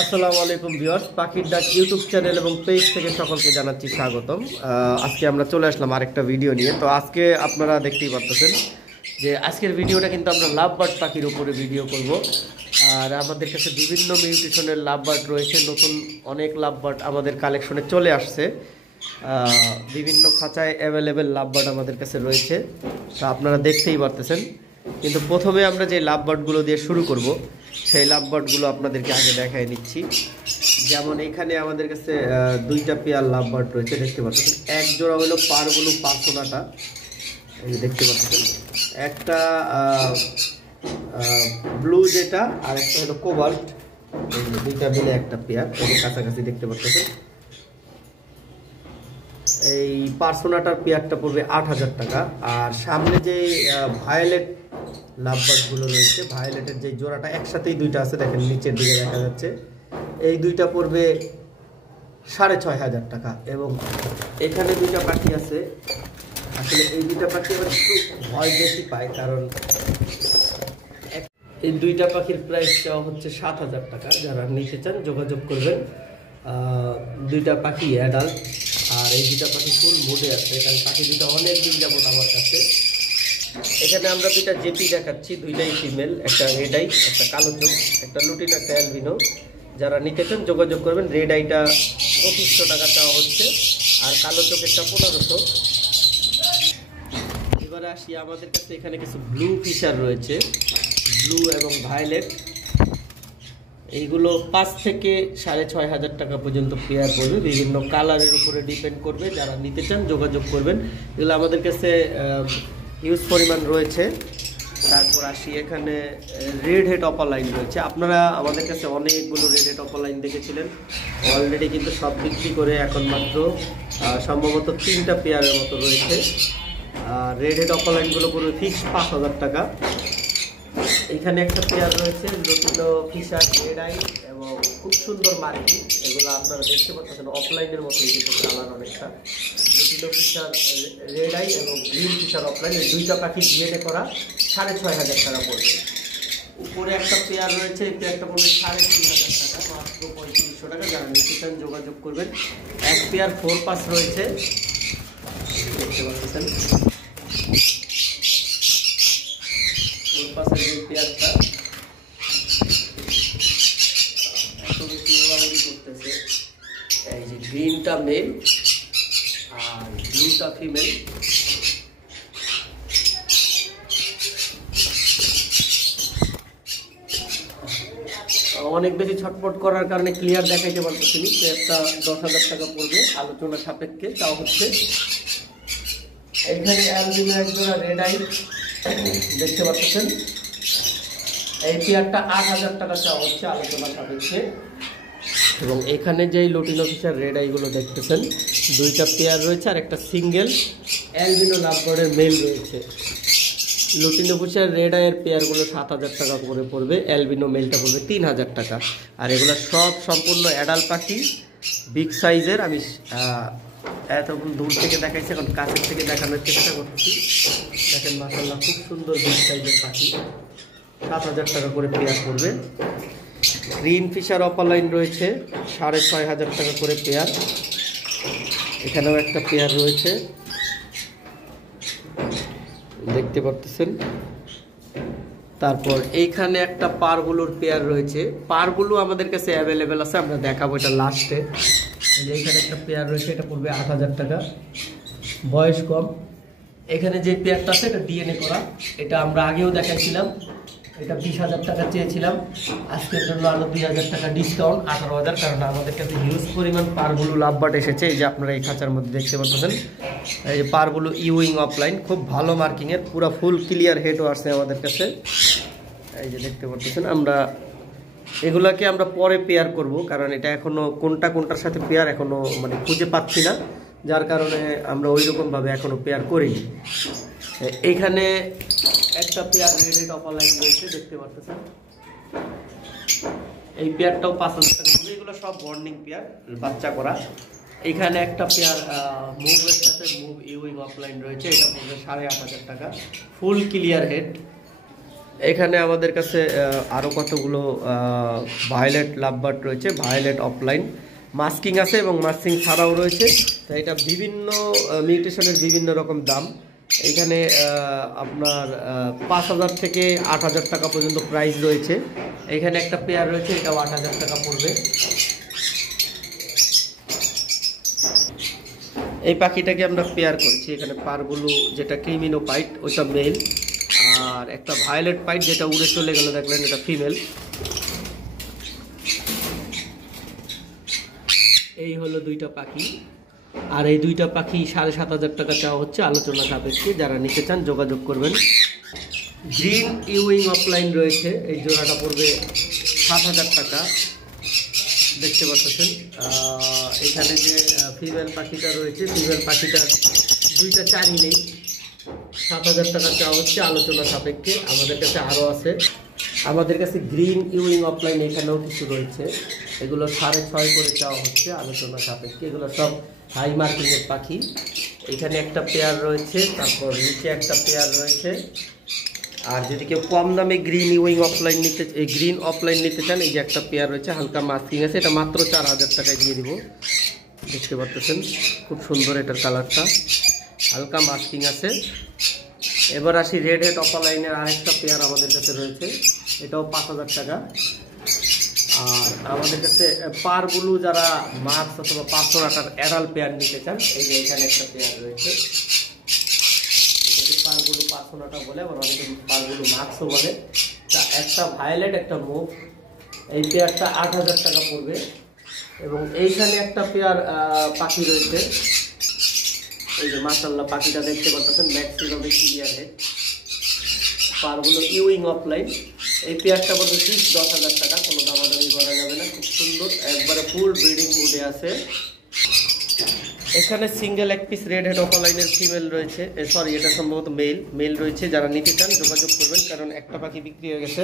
আসসালামু আলাইকুম ভিউয়ার্স, পাখির ডাক ইউটিউব চ্যানেল এবং পেজ থেকে সকলকে জানাচ্ছি স্বাগতম। আজকে আমরা চলে আসলাম আরেকটা ভিডিও নিয়ে। তো আজকে আপনারা দেখতেই পাচ্ছেন যে আজকের ভিডিওটা কিন্তু আমরা লাভ বার্ড পাখির উপরে ভিডিও করব। আর আমাদের কাছে বিভিন্ন মিউটেশনের লাভ বার্ড রয়েছে, নতুন অনেক লাভ বার্ড আমাদের কালেকশনে চলে আসছে। বিভিন্ন খাঁচায় অ্যাভেলেবেল লাভ বার্ড আমাদের কাছে রয়েছে, তা আপনারা দেখতেই পারতেছেন। কিন্তু প্রথমে আমরা যে লাভ বার্ডগুলো দিয়ে শুরু করব, সেই লাভ বার্ডগুলো আপনাদেরকে আগে দেখায় নিচ্ছি। যেমন এখানে আমাদের কাছে দুইটা পেয়ার লাভ বার্ড রয়েছে, দেখতে পাচ্ছেন। এক জোড়া হলো পারবলু পার্সোনাটা, এই যে দেখতে পাচ্ছেন। একটা ব্লু যেটা, আর একটা হলো কোবাল্ট, এই যে দুইটা মিলে একটা পেয়ার, এই কাছাকাছি দেখতে পাচ্ছেন। এই পার্সোনাটার পেয়ারটা পড়বে ৮,০০০ টাকা। আর সামনে যে ভায়োলেট লাভবার্ডগুলো রয়েছে, ভায়োলেটের যে জোড়াটা একসাথেই দুইটা আছে, দেখেন নিচের দিকে দেখা যাচ্ছে, এই দুইটা পড়বে ৬,৫০০ টাকা। এবং এখানে দুইটা পাখি আছে, আসলে এই দুইটা পাখি আবার একটু ভয় বেশি পায়, কারণ এই দুইটা পাখির প্রাইস চাওয়া হচ্ছে ৭,০০০ টাকা। যারা নিতে চান যোগাযোগ করবেন। দুইটা পাখি অ্যাডাল্ট, আর এই দুইটা পাখি ফুল মুডে আছে, কারণ পাখি দুইটা অনেক দিন যাবত আমার কাছে। এখানে আমরা দুইটা জেপি দেখাচ্ছি, দুইটাই ফিমেল, একটা রেড আই, একটা কালো চোখ, একটা লুটিন, একটা অ্যালবিনো। যারা নিতে চান যোগাযোগ করবেন। রেড আইটা ২৫০০ টাকা চাওয়া হচ্ছে, আর কালো চোখেরটা ১৫০০। এবারে আসি, আমাদের কাছে এখানে কিছু ব্লু ফিশার রয়েছে, ব্লু এবং ভায়োলেট। এইগুলো ৫ থেকে ৬,৫০০ টাকা পর্যন্ত পেয়ার পড়বে, বিভিন্ন কালারের উপরে ডিপেন্ড করবে। যারা নিতে চান যোগাযোগ করবেন। এগুলো আমাদের কাছে হিউজ পরিমাণ রয়েছে। তারপর আসি, এখানে রেড হেড অপালাইন রয়েছে। আপনারা আমাদের কাছে অনেকগুলো রেড হেড অপালাইন দেখেছিলেন, অলরেডি কিন্তু সব বিক্রি করে এখন মাত্র সম্ভবত ৩টা পেয়ারের মতো রয়েছে। রেড হেড অপালাইনগুলো পুরো ফিক্স ৫,০০০ টাকা। এখানে একটা পেয়ার রয়েছে লুটিনো ফিশার রেড আই, এবং খুব সুন্দর মার্কিং। এগুলো আপনারা দেখতে পাচ্ছেন অফলাইনের মতোই, কিন্তু কালার অনেকটা। লুটিনো ফিশার রেড আই এবং গ্রিন ফিশার অফলাইন, এই দুইটা পাখি ডিএনএ করা ৬,৫০০ টাকা পড়বে। উপরে একটা পেয়ার রয়েছে, এই পেয়ারটা পড়বে ৩,৫০০ টাকা, মাত্র ৩৫০০ টাকা। যারা নিতে চান যোগাযোগ করবেন। এক পেয়ার 4 পাস রয়েছে, দেখতে পাচ্ছেন। পাশের যে পেয়ারটা এত বেশি ওড়াউড়ি করতেছে, এই যে গ্রিনটা মেল আর ব্লুটা ফিমেল। অনেক বেশি ছটপট করার কারণে ক্লিয়ার দেখাইতে পারতেছি। একটা ১০,০০০ টাকা পড়বে আলোচনা সাপেক্ষে, তাও হচ্ছে। এইখানে অ্যালবিনো একজোড়া রেড আই দেখতে পাচ্ছেন, এই পেয়ারটা ৮,০০০ টাকা চাওয়া হচ্ছে আলোচনা সাপেক্ষে। এবং এখানে যেই লুটিনো ফিশার রেড আইগুলো দেখতেছেন, দুইটা পেয়ার রয়েছে, আর একটা সিঙ্গেল অ্যালবিনো লাভবার্ডের মেল রয়েছে। লুটিনো ফিশার রেড আইয়ের পেয়ারগুলো ৭,০০০ টাকা করে পড়বে, অ্যালবিনো মেলটা পড়বে ৩,০০০ টাকা। আর এগুলো সব সম্পূর্ণ অ্যাডাল্ট পাখি, বিগ সাইজের। আমি এতক্ষণ দূর থেকে দেখাইছি, এখন কাছের থেকে দেখানোর চেষ্টা করতেছি। দেখেন মাশাআল্লাহ, খুব সুন্দর বিগ সাইজের পাখি, ৭,০০০ টাকা করে পেয়ার পড়বে। গ্রিন ফিশার অপালাইন রয়েছে ৬,৫০০ টাকা করে পেয়ার। এখানেও একটা পেয়ার রয়েছে, দেখতে পাচ্ছেন। তারপর এইখানে একটা পারবুলুর পেয়ার রয়েছে। পারবুলু আমাদের কাছে অ্যাভেলেবেল আছে, আমরা দেখাবো এটা লাস্টে। এইখানে একটা পেয়ার রয়েছে, এটা পড়বে ৮,০০০ টাকা, বয়স কম। এখানে যে পেয়ারটা আছে এটা ডিএনএ করা, এটা আমরা আগেও দেখাইছিলাম। এটা ২০,০০০ টাকা চেয়েছিলাম, আজকের জন্য আরো ২,০০০ টাকা ডিসকাউন্ট, ১৮,০০০। কারণ আমাদের কাছে হিউজ পরিমাণ পারবুলু লাভবার্ড এসেছে। এই যে আপনারা এই খাঁচার মধ্যে দেখতে পাচ্ছেন, এই যে পারবুলু ইউইং অফলাইন, খুব ভালো মার্কিংয়ের, পুরো ফুল ক্লিয়ার হেডও আসছে আমাদের কাছে। এই যে দেখতে পাচ্ছেন। আমরা এগুলাকে আমরা পরে পেয়ার করব, কারণ এটা এখনো কোনটার সাথে পেয়ার এখনো মানে খুঁজে পাচ্ছি না, যার কারণে আমরা ওই রকমভাবে এখনো পেয়ার করিনি। এইখানে একটা পেয়ার রেড অফলাইন রয়েছে, দেখতে পাচ্ছেন। এই পেয়ারটাও ৫,০০০ টাকা পড়বে। এগুলো সব বর্নিং পেয়ার, বাচ্চা করা। এখানে একটা পেয়ার মুভের সাথে মুভ ইউইং অফলাইন রয়েছে, এটা পড়বে ৮,৫০০ টাকা, ফুল ক্লিয়ার হেড। এখানে আমাদের কাছে আরও কতগুলো ভায়োলেট লাভবার্ড রয়েছে, ভায়োলেট অফলাইন মাস্কিং আছে এবং মাস্কিং ছাড়াও রয়েছে। তো এটা বিভিন্ন মিউটেশনের বিভিন্ন রকম দাম। এখানে আপনার 5,000 থেকে 8,000 টাকা পর্যন্ত প্রাইস রয়েছে। এখানে একটা পেয়ার রয়েছে, এটাও 8,000 টাকা পড়বে। এই পাখিটাকে আমরা পেয়ার করেছি। এখানে পারগুলো যেটা ক্রিমিনো পাইট ওইটা মেল, আর একটা ভায়োলেট পাইট যেটা উড়ে চলে গেল দেখলেন, এটা ফিমেল। এই হলো দুইটা পাখি, আর এই দুইটা পাখি 7,500 টাকা চাওয়া হচ্ছে আলোচনা সাপেক্ষে। যারা নিতে চান যোগাযোগ করবেন। গ্রিন ইউইং অফলাইন রয়েছে, এই জোড়াটা পড়বে 7,000 টাকা। দেখতে পাচ্ছেন এখানে যে ফিমেল পাখিটা রয়েছে, ফিমেল পাখিটার দুইটা চারি নেই, 7,000 টাকা চাওয়া হচ্ছে আলোচনা সাপেক্ষে। আমাদের কাছে আরও আছে, আমাদের কাছে গ্রিন ইউইং অফলাইন এখানেও কিছু রয়েছে, এগুলো 6.5 করে চাওয়া হচ্ছে আলোচনা সাপেক্ষে। এগুলো সব হাই মার্কিংয়ের পাখি। এখানে একটা পেয়ার রয়েছে, তারপর নিচে একটা পেয়ার রয়েছে। আর যদি কেউ কম দামে green Ewing offline green offline নিতে চান, এই যে একটা পেয়ার রয়েছে হালকা মাস্কিং আছে, এটা মাত্র 4,000 টাকায় দিয়ে দিব। দেখতে পাচ্ছেন খুব সুন্দর এটার কালারটা, হালকা মাস্কিং আছে। এবার আসি রেড হেড অফলাইনের আরেকটা পেয়ার আমাদের কাছে রয়েছে, এটাও 5,000 টাকা। আর আমাদের কাছে পার ব্লু যারা মার্কস অথবা পার্সোনাটার অ্যাডাল পেয়ার নিতে চান, এই যে এখানে একটা পেয়ার রয়েছে, পারগুলো পার্সোনাটা বলে, আবার অনেকে পারগুলো মার্কসও বলে। তা একটা ভায়োলেট একটা মুভ, এই পেয়ারটা 8,000 টাকা পড়বে। এবং এইখানে একটা পেয়ার পাখি রয়েছে, এই যে মাশাআল্লাহ পাখিটা দেখতে পাচ্ছেন, ম্যাক্সিমাম ক্লিয়ার হেড, পারগুলো ইউইং অফলাইন। এই পেয়ারটা পড়বে 10,000 টাকা, কোনো দামাদামি করা যাবে না, খুব সুন্দর একবারে ফুল ব্রিডিং মুডে আছে। এখানে সিঙ্গেল এক পিস রেড হেড অফলাইনের ফিমেল রয়েছে, সরি এটা সম্ভবত মেল রয়েছে। যারা নিতে চান যোগাযোগ করবেন, কারণ একটা পাখি বিক্রি হয়ে গেছে,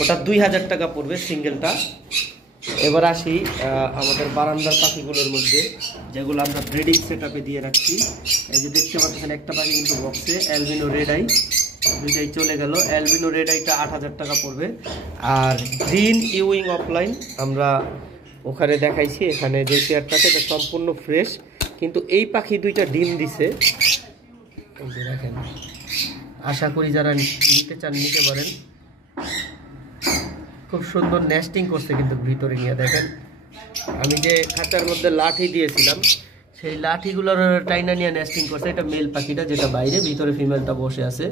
ওটা 2,000 টাকা পড়বে সিঙ্গেলটা। এবার আসি আমাদের বারান্দার পাখিগুলোর মধ্যে, যেগুলো আমরা ব্রিডিং সেট আপে দিয়ে রাখছি। এই যে দেখতে পাচ্ছেন একটা পাখি কিন্তু বক্সে, অ্যালবিনো রেড আই, দুইটাই চলে গেল। অ্যালবিনো রেড আইটা 8,000 টাকা পড়বে। আর গ্রিন ইউইং অফলাইন আমরা ওখানে দেখাইছি, এখানে যে পেয়ারটাতে এটা সম্পূর্ণ ফ্রেশ, কিন্তু এই পাখি দুইটা ডিম দিছে, দেখেন। আশা করি যারা নিতে চান নিতে পারেন। খুব সুন্দর নেস্টিং করছে কিন্তু ভিতরে নিয়ে দেখেন। আমি যে খাঁচার মধ্যে লাঠি দিয়েছিলাম, সেই লাঠিগুলোর টাইনা নিয়ে নেস্টিং করছে। এটা মেল পাখিটা যেটা বাইরে, ভিতরে ফিমেলটা বসে আছে,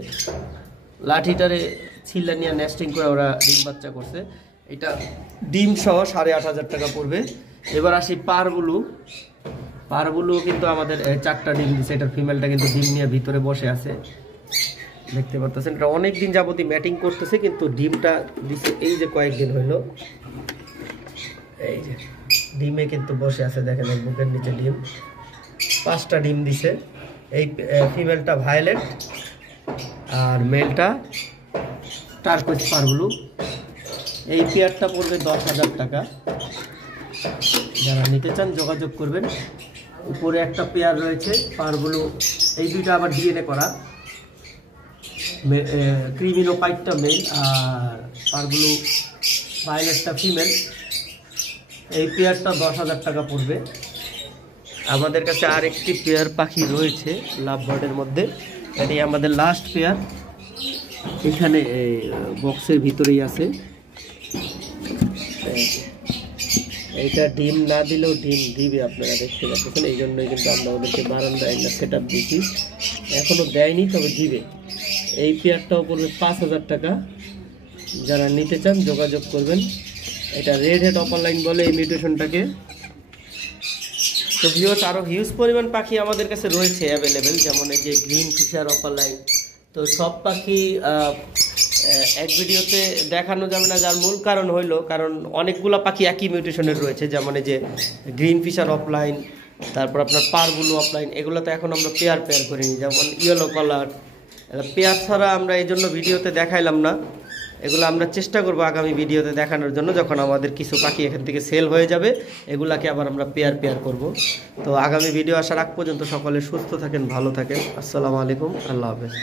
লাঠিটারে ছিলা নিয়ে নেস্টিং করে ওরা ডিম বাচ্চা করছে। এটা ডিম সহ 8,500 টাকা পড়বে। এবার আসি পারগুলো কিন্তু আমাদের 4টা ডিম দিচ্ছে, এটার ফিমেলটা কিন্তু ডিম নিয়ে ভিতরে বসে আছে, দেখতে পাচ্ছেন। এটা অনেকদিন যাবতীয় ম্যাটিং করতেছে, কিন্তু ডিমটা দিচ্ছে এই যে কয়েকদিন হইলো, এই যে ডিমে কিন্তু বসে আছে দেখেন, বুকের নিচে ডিম, 5টা ডিম দিছে। এই ফিমেলটা ভায়োলেট আর মেলটা টার্কোইজ পারগুলো। এই পেয়ারটা পড়বে 10,000 টাকা। যারা নিতে চান যোগাযোগ করবেন। উপরে একটা পেয়ার রয়েছে পারগুলো, এই দুইটা আবার ডিএনএ করা, ক্রিমিনো পাইটটা মেল আর পারগুলো ভায়োলেটটা ফিমেল। এই পেয়ারটা 10,000 টাকা পড়বে। আমাদের কাছে আরেকটি পেয়ার পাখি রয়েছে লাভবার্ডের মধ্যে, এটি আমাদের লাস্ট পেয়ার, এখানে বক্সের ভিতরেই আছে। এইটা ডিম না দিলেও ডিম দিবে, আপনারা দেখতে পাচ্ছেন। এই জন্যই কিন্তু আমরা ওদেরকে বারান্দায় সেট আপ দিচ্ছি, এখনো দেয়নি তবে দিবে। এই পেয়ারটাও পড়বে 5,000 টাকা। যারা নিতে চান যোগাযোগ করবেন। এটা রেড হেড অফলাইন বলে এই মিউটেশনটাকে। তো ভিউয়ার্স, আরও হিউজ পরিমাণ পাখি আমাদের কাছে রয়েছে অ্যাভেলেবেল, যেমন এই যে গ্রিন ফিশার অফলাইন। তো সব পাখি এক ভিডিওতে দেখানো যাবে না, যার মূল কারণ হইলো কারণ অনেকগুলো পাখি একই মিউটেশনের রয়েছে, যেমন এই যে গ্রিন ফিশার অফলাইন, তারপর আপনার পারগুলো অফলাইন, এগুলো তো এখন আমরা পেয়ার করিনি। যেমন ইয়েলো কালার পেয়ার ছাড়া আমরা এই জন্য ভিডিওতে দেখাইলাম না। এগুলো আমরা চেষ্টা করব আগামী ভিডিওতে দেখানোর জন্য, যখন আমাদের কিছু পাখি এখান থেকে সেল হয়ে যাবে এগুলাকে আবার আমরা পেয়ার করব। তো আগামী ভিডিও আসার আগ পর্যন্ত সকলে সুস্থ থাকেন, ভালো থাকেন। আসসালামু আলাইকুম, আল্লাহ হাফেজ।